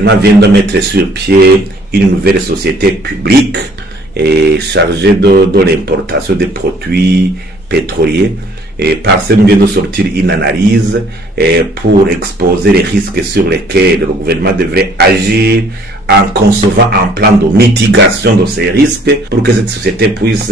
gouvernement vient de mettre sur pied une nouvelle société publique chargée de l'importation des produits pétroliers. Et Parsem vient de sortir une analyse pour exposer les risques sur lesquels le gouvernement devrait agir en concevant un plan de mitigation de ces risques pour que cette société puisse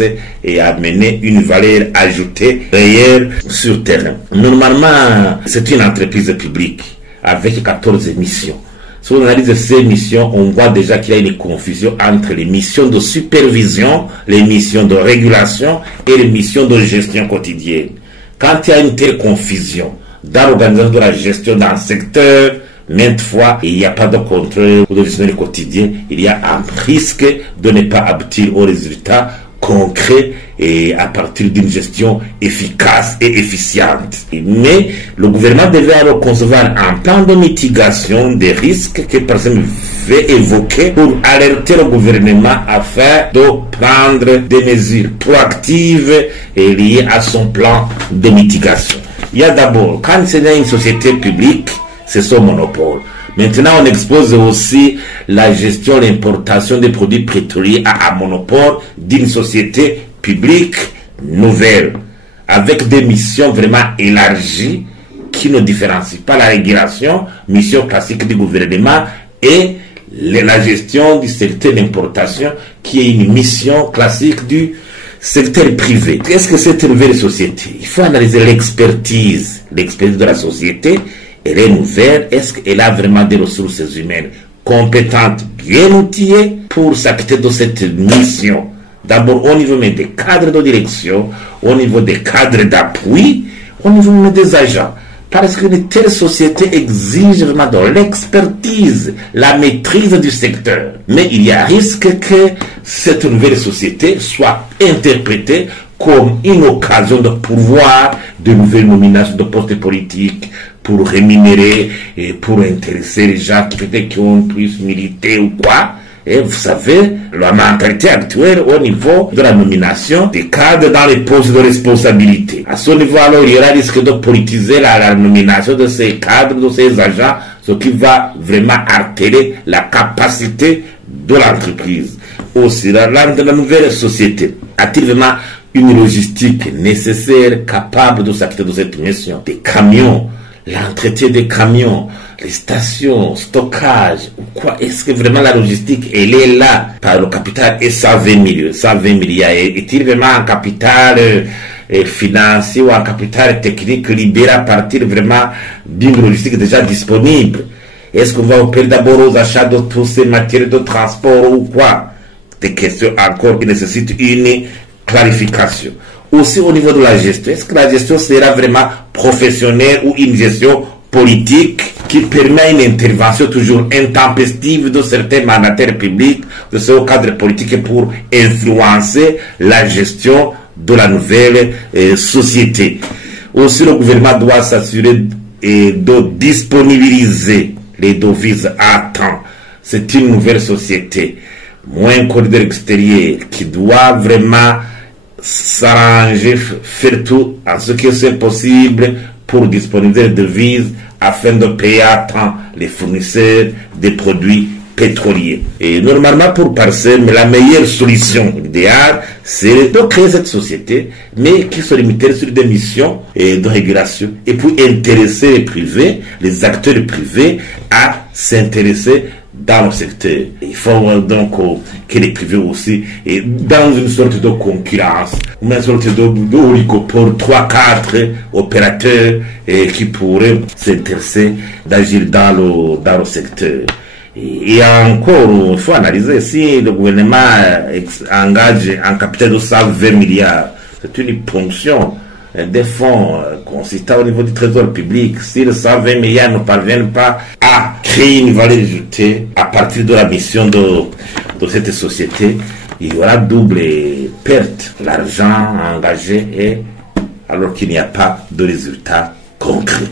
amener une valeur ajoutée réelle sur terrain. Normalement, c'est une entreprise publique avec 14 missions. Si on analyse ces missions, on voit déjà qu'il y a une confusion entre les missions de supervision, les missions de régulation et les missions de gestion quotidienne. Quand il y a une telle confusion dans l'organisation de la gestion d'un secteur, maintes fois, il n'y a pas de contrôle ou de gestion quotidien, il y a un risque de ne pas aboutir aux résultats concrets et à partir d'une gestion efficace et efficiente. Mais le gouvernement devait alors concevoir un plan de mitigation des risques que personne veut évoquer pour alerter le gouvernement afin de prendre des mesures proactives et liées à son plan de mitigation. Il y a d'abord, quand c'est une société publique, c'est son monopole. Maintenant, on expose aussi la gestion, l'importation des produits pétroliers à un monopole d'une société publique nouvelle, avec des missions vraiment élargies qui ne différencient pas la régulation, mission classique du gouvernement, et la gestion du secteur d'importation, qui est une mission classique du secteur privé. Qu'est-ce que c'est une nouvelle société? Il faut analyser l'expertise de la société. Elle est nouvelle. Est-ce qu'elle a vraiment des ressources humaines compétentes, bien outillées pour s'acquitter de cette mission? D'abord au niveau même des cadres de direction, au niveau des cadres d'appui, au niveau même des agents. Parce qu'une telle société exige vraiment de l'expertise, la maîtrise du secteur. Mais il y a risque que cette nouvelle société soit interprétée comme une occasion de pouvoir de nouvelles nominations de postes politiques pour rémunérer et pour intéresser les gens qui ont plus milité ou quoi. Et vous savez, la mentalité actuelle au niveau de la nomination des cadres dans les postes de responsabilité. À ce niveau, alors, il y aura risque de politiser la nomination de ces cadres, de ces agents, ce qui va vraiment altérer la capacité de l'entreprise. Aussi, la nouvelle société a-t-il vraiment une logistique nécessaire, capable de s'acquitter de cette mission? Des camions, l'entretien des camions, les stations, stockage, ou quoi? Est-ce que vraiment la logistique, elle est là par le capital et 120 milliards? Est-il vraiment un capital financier ou un capital technique libéré à partir vraiment d'une logistique déjà disponible? Est-ce qu'on va opérer d'abord aux achats de tous ces matières de transport ou quoi? Des questions encore qui nécessitent une clarification. Aussi au niveau de la gestion, est-ce que la gestion sera vraiment professionnelle ou une gestion politique qui permet une intervention toujours intempestive de certains mandataires publics, de ce cadre politique pour influencer la gestion de la nouvelle société? Aussi, le gouvernement doit s'assurer de disponibiliser les devises à temps. C'est une nouvelle société, moins corridor extérieur, qui doit vraiment s'arranger, faire tout en ce que c'est possible pour disponibiliser les devises afin de payer à temps les fournisseurs des produits pétroliers. Et normalement, pour Parsem, la meilleure solution idéale, c'est de créer cette société, mais qui se limiterait sur des missions de régulation, et pour intéresser les privés, les acteurs privés, à s'intéresser dans le secteur. Il faut donc que les privés aussi, et dans une sorte de concurrence, une sorte de oligopole, 3-4 opérateurs qui pourraient s'intéresser d'agir dans le secteur. Et encore, il faut analyser si le gouvernement engage un capital de 120 milliards. C'est une ponction des fonds consistants au niveau du trésor public. Si les 120 milliards ne parviennent pas à créer une valeur ajoutée à partir de la mission de cette société, il y aura double perte. L'argent engagé, alors qu'il n'y a pas de résultat concret.